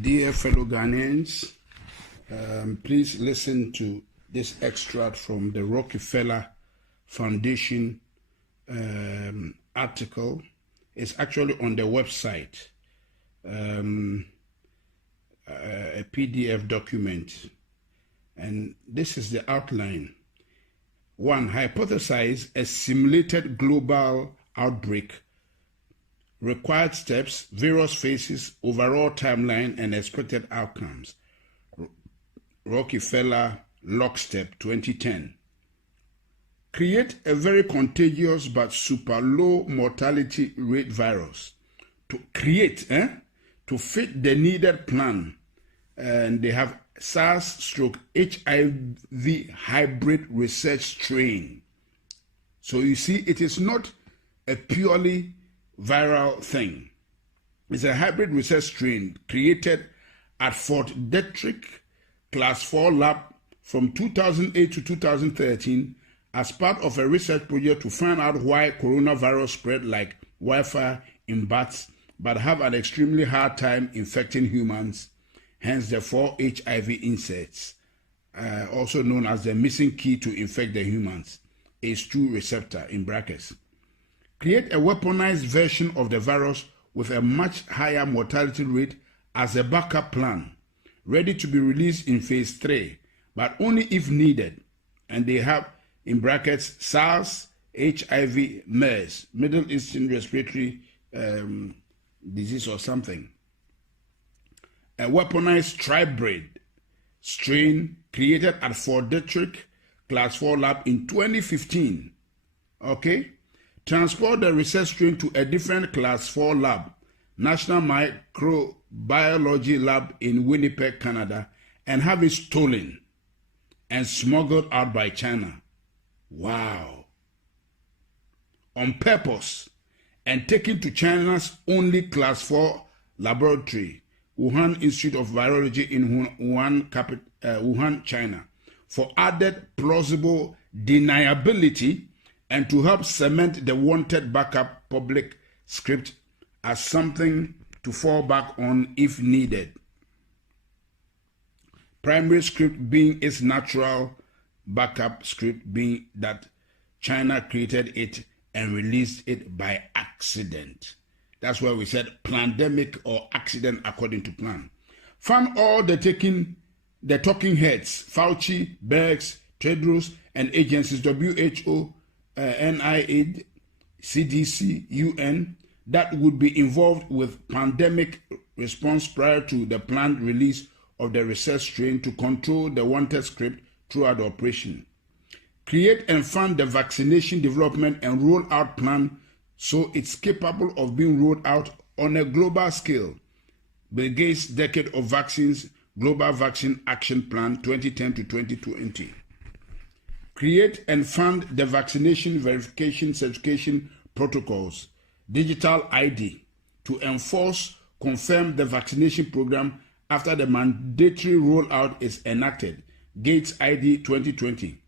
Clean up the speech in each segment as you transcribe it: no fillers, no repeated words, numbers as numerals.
Dear fellow Ghanaians, please listen to this extract from the Rockefeller Foundation article. It's actually on the website, a PDF document. And this is the outline. 1. Hypothesize a simulated global outbreak. Required steps, various phases, overall timeline, and expected outcomes. Rockefeller Lockstep 2010. Create a very contagious but super low mortality rate virus. To fit the needed plan. And they have SARS/HIV hybrid research strain. So you see, it is not a purely viral thing. It's a hybrid research strain created at Fort Detrick Class 4 lab from 2008 to 2013 as part of a research project to find out why coronavirus spread like wildfire in bats but have an extremely hard time infecting humans, hence the 4 HIV insects, also known as the missing key to infect the humans, ACE2 receptor in brackets. Create a weaponized version of the virus with a much higher mortality rate as a backup plan, ready to be released in phase 3, but only if needed. And they have, in brackets, SARS, HIV, MERS, Middle Eastern Respiratory Disease or something. A weaponized tribrid strain created at Fort Detrick Class 4 lab in 2015. Okay? Transport the research strain to a different Class 4 lab, National Microbiology Lab in Winnipeg, Canada, and have it stolen and smuggled out by China. Wow. On purpose, and taken to China's only Class 4 laboratory, Wuhan Institute of Virology in Wuhan, China, for added plausible deniability and to help cement the wanted backup public script as something to fall back on if needed. Primary script being its natural backup script being that China created it and released it by accident. That's why we said pandemic or accident according to plan. Found all the talking heads, Fauci, Birx, Tedros, and agencies, WHO, NIH, CDC, UN, that would be involved with pandemic response prior to the planned release of the research strain to control the wanted script throughout the operation. Create and fund the vaccination development and roll-out plan so it's capable of being rolled out on a global scale. Bill Gates' Decade of Vaccines, Global Vaccine Action Plan 2010 to 2020. Create and fund the vaccination verification certification protocols, digital ID, to enforce, confirm the vaccination program after the mandatory rollout is enacted, Gates ID 2020.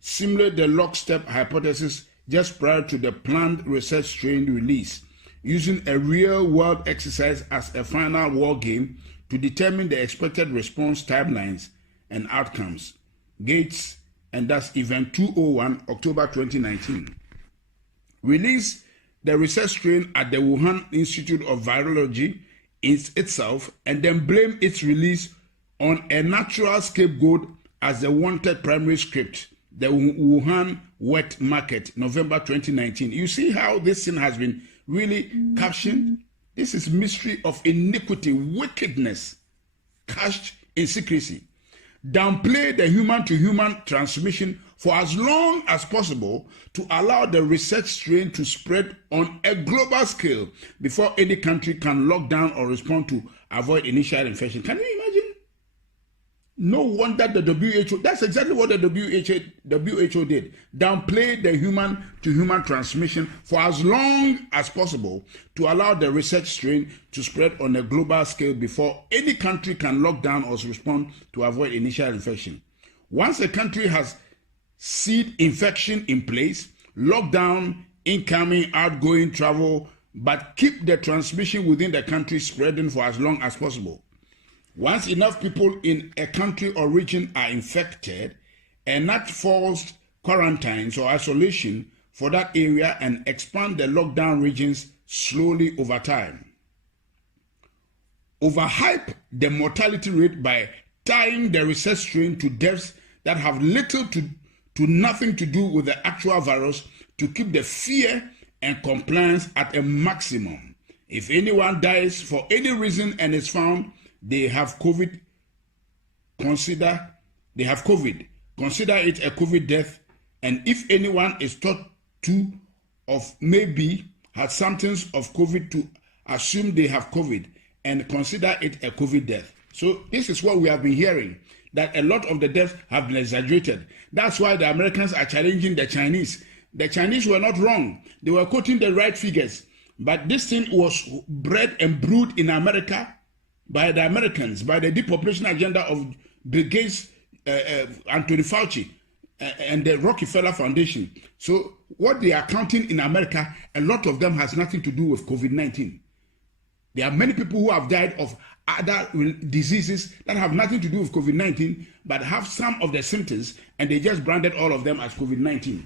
Simulate the lockstep hypothesis just prior to the planned research strain release, using a real-world exercise as a final war game to determine the expected response timelines and outcomes. Gates, and that's Event 201, October 2019. Release the research strain at the Wuhan Institute of Virology itself, and then blame its release on a natural scapegoat as the wanted primary script, the Wuhan wet market, November 2019. You see how this thing has been really captioned? This is mystery of iniquity, wickedness, cached in secrecy. Downplay the human-to-human transmission for as long as possible to allow the research strain to spread on a global scale before any country can lock down or respond to avoid initial infection. Can you imagine? No wonder the WHO, that's exactly what the WHO did. Downplay the human-to-human transmission for as long as possible to allow the research strain to spread on a global scale before any country can lock down or respond to avoid initial infection. Once a country has seed infection in place, lock down incoming, outgoing travel, but keep the transmission within the country spreading for as long as possible. Once enough people in a country or region are infected, enact forced quarantines or isolation for that area and expand the lockdown regions slowly over time. Overhype the mortality rate by tying the research strain to deaths that have little to nothing to do with the actual virus to keep the fear and compliance at a maximum. If anyone dies for any reason and is found they have COVID, consider it a COVID death. And if anyone is thought to of maybe had symptoms of COVID, to assume they have COVID and consider it a COVID death. So this is what we have been hearing, that a lot of the deaths have been exaggerated. That's why the Americans are challenging the Chinese. The Chinese were not wrong. They were quoting the right figures. But this thing was bred and brewed in America by the Americans, by the depopulation agenda of Bill Gates, Anthony Fauci, and the Rockefeller Foundation. So what they are counting in America, a lot of them has nothing to do with COVID-19. There are many people who have died of other diseases that have nothing to do with COVID-19, but have some of the symptoms, and they just branded all of them as COVID-19.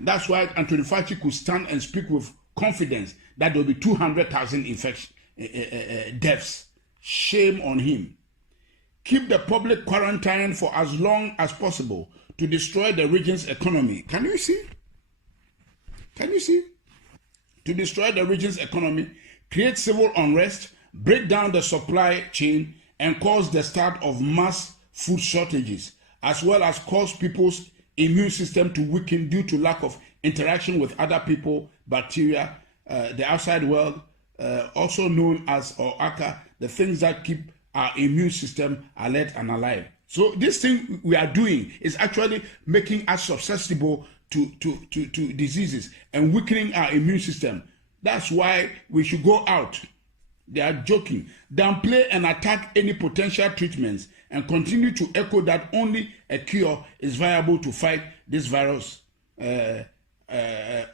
That's why Anthony Fauci could stand and speak with confidence that there will be 200,000 deaths. Shame on him. Keep the public quarantine for as long as possible to destroy the region's economy. Can you see? Can you see? To destroy the region's economy, create civil unrest, break down the supply chain, and cause the start of mass food shortages, as well as cause people's immune system to weaken due to lack of interaction with other people, bacteria, the outside world, also known as ACA, the things that keep our immune system alert and alive. So this thing we are doing is actually making us susceptible to diseases and weakening our immune system. That's why we should go out. They are joking. Downplay and attack any potential treatments and continue to echo that only a cure is viable to fight this virus, ACA,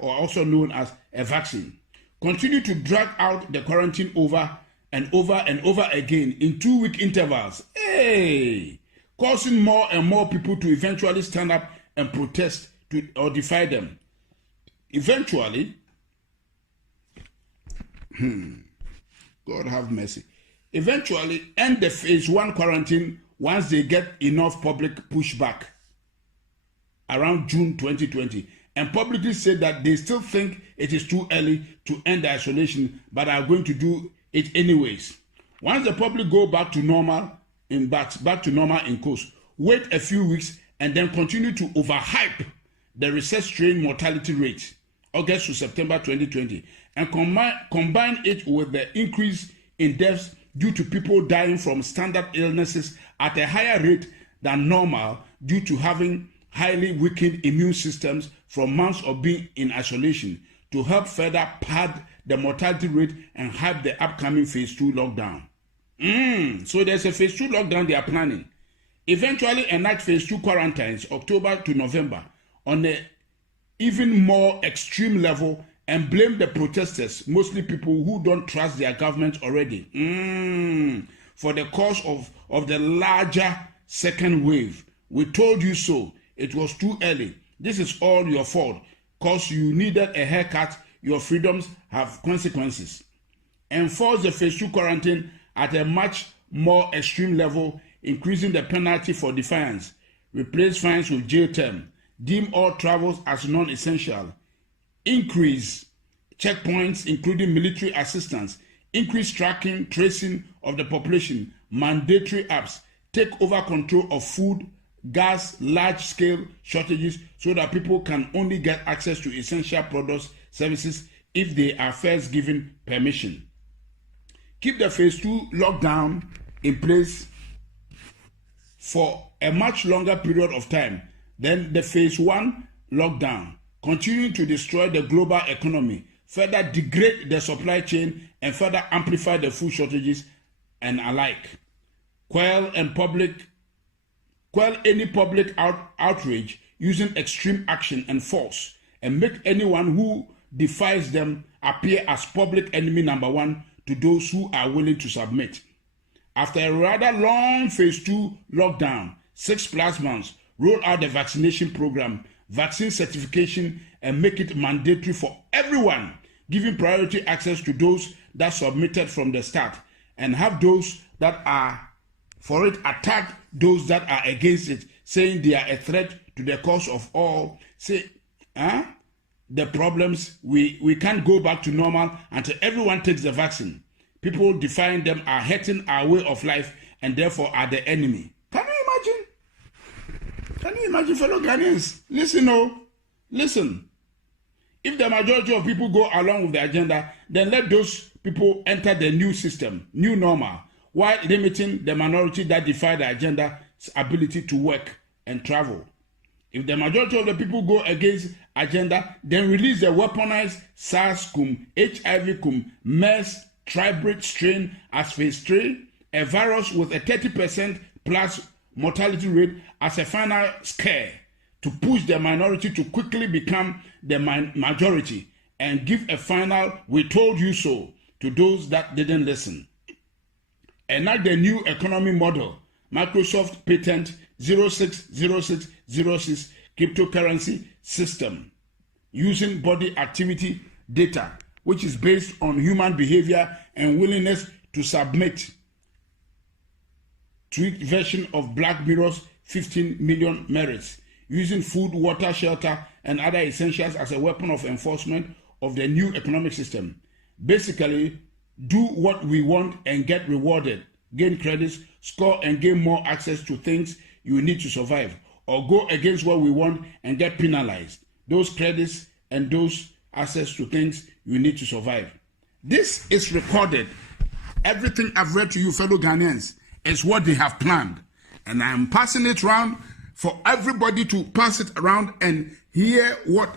or also known as a vaccine. Continue to drag out the quarantine over and over and over again in 2-week intervals. Causing more and more people to eventually stand up and protest or defy them. Eventually, God have mercy. Eventually, end the phase 1 quarantine once they get enough public pushback around June 2020, and publicly said that they still think it is too early to end the isolation, but are going to do it anyways. Once the public go back to normal in course, wait a few weeks and then continue to overhype the research strain mortality rate, August to September 2020, and combine it with the increase in deaths due to people dying from standard illnesses at a higher rate than normal due to having highly weakened immune systems from months of being in isolation, to help further pad the mortality rate and hype the upcoming phase 2 lockdown. So there's a phase 2 lockdown they are planning. Eventually enact phase 2 quarantines October to November on an even more extreme level and blame the protesters, mostly people who don't trust their government already, for the cause of the larger second wave. We told you so. It was too early. This is all your fault. Because you needed a haircut, your freedoms have consequences. Enforce the phase 2 quarantine at a much more extreme level, increasing the penalty for defiance. Replace fines with jail term. Deem all travels as non-essential. Increase checkpoints, including military assistance. Increase tracking, tracing of the population. Mandatory apps. Take over control of food, gas, large-scale shortages so that people can only get access to essential products, services if they are first given permission. Keep the phase 2 lockdown in place for a much longer period of time than the phase 1 lockdown, continuing to destroy the global economy, further degrade the supply chain, and further amplify the food shortages and alike. Quell any public outrage using extreme action and force, and make anyone who defies them appear as public enemy number 1 to those who are willing to submit. After a rather long phase 2 lockdown, 6+ months, roll out the vaccination program, vaccine certification, and make it mandatory for everyone, giving priority access to those that submitted from the start, and have those that are for it attack those that are against it, saying they are a threat to the cause of all. Say, the problems, we can't go back to normal until everyone takes the vaccine. People defying them are hurting our way of life and therefore are the enemy. Can you imagine? Can you imagine, fellow Ghanaians? Listen. If the majority of people go along with the agenda, then let those people enter the new system, new normal, while limiting the minority that defy the agenda's ability to work and travel. If the majority of the people go against agenda, then release the weaponized SARS-CoV, HIV-CoV, MERS, tribrid strain as phase 3, a virus with a 30% plus mortality rate as a final scare to push the minority to quickly become the majority and give a final "we told you so" to those that didn't listen. Enact the new economy model, Microsoft patent 060606 cryptocurrency system, using body activity data, which is based on human behavior and willingness to submit. Tweaked version of Black Mirror's 15 million merits, using food, water, shelter, and other essentials as a weapon of enforcement of the new economic system. Basically, do what we want and get rewarded, gain credits, score and gain more access to things you need to survive, or go against what we want and get penalized. Those credits and those access to things you need to survive. This is recorded. Everything I've read to you, fellow Ghanaians, is what they have planned. And I am passing it around for everybody to pass it around and hear what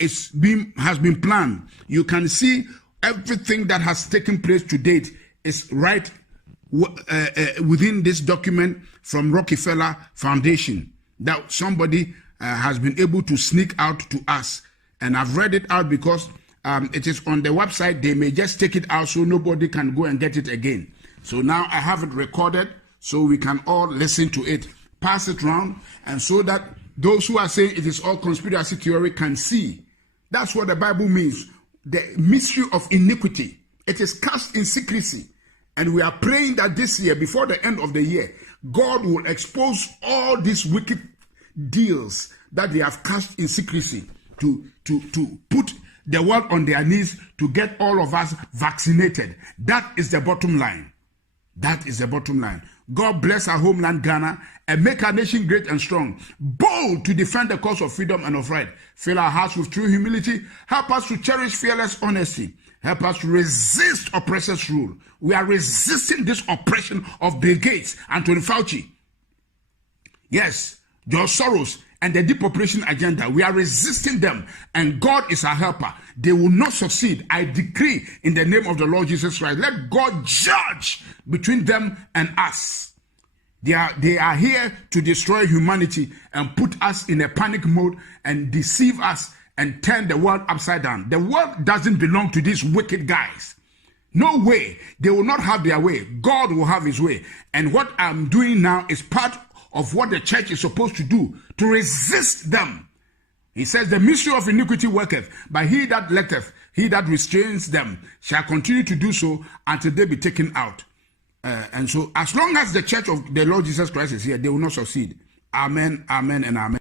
has been planned. You can see everything that has taken place to date is right within this document from Rockefeller Foundation that somebody has been able to sneak out to us. And I've read it out because it is on the website. They may just take it out so nobody can go and get it again. So now I have it recorded so we can all listen to it, pass it around, and so that those who are saying it is all conspiracy theory can see. That's what the Bible means. The mystery of iniquity. It is cast in secrecy. And we are praying that this year, before the end of the year, God will expose all these wicked deals that they have cast in secrecy to put the world on their knees to get all of us vaccinated. That is the bottom line. That is the bottom line. God bless our homeland Ghana and make our nation great and strong, bold to defend the cause of freedom and of right. Fill our hearts with true humility. Help us to cherish fearless honesty. Help us to resist oppressors' rule. We are resisting this oppression of Bill Gates, Anthony Fauci. Yes, George Soros and the depopulation agenda. We are resisting them, and God is our helper. They will not succeed. I decree in the name of the Lord Jesus Christ, let God judge between them and us. They are here to destroy humanity and put us in a panic mode and deceive us and turn the world upside down. The world doesn't belong to these wicked guys. No way. They will not have their way. God will have his way. And what I'm doing now is part of what the church is supposed to do, to resist them. He says, the mystery of iniquity worketh, but he that letteth, he that restrains them, shall continue to do so until they be taken out. And so, as long as the church of the Lord Jesus Christ is here, they will not succeed. Amen, amen, and amen.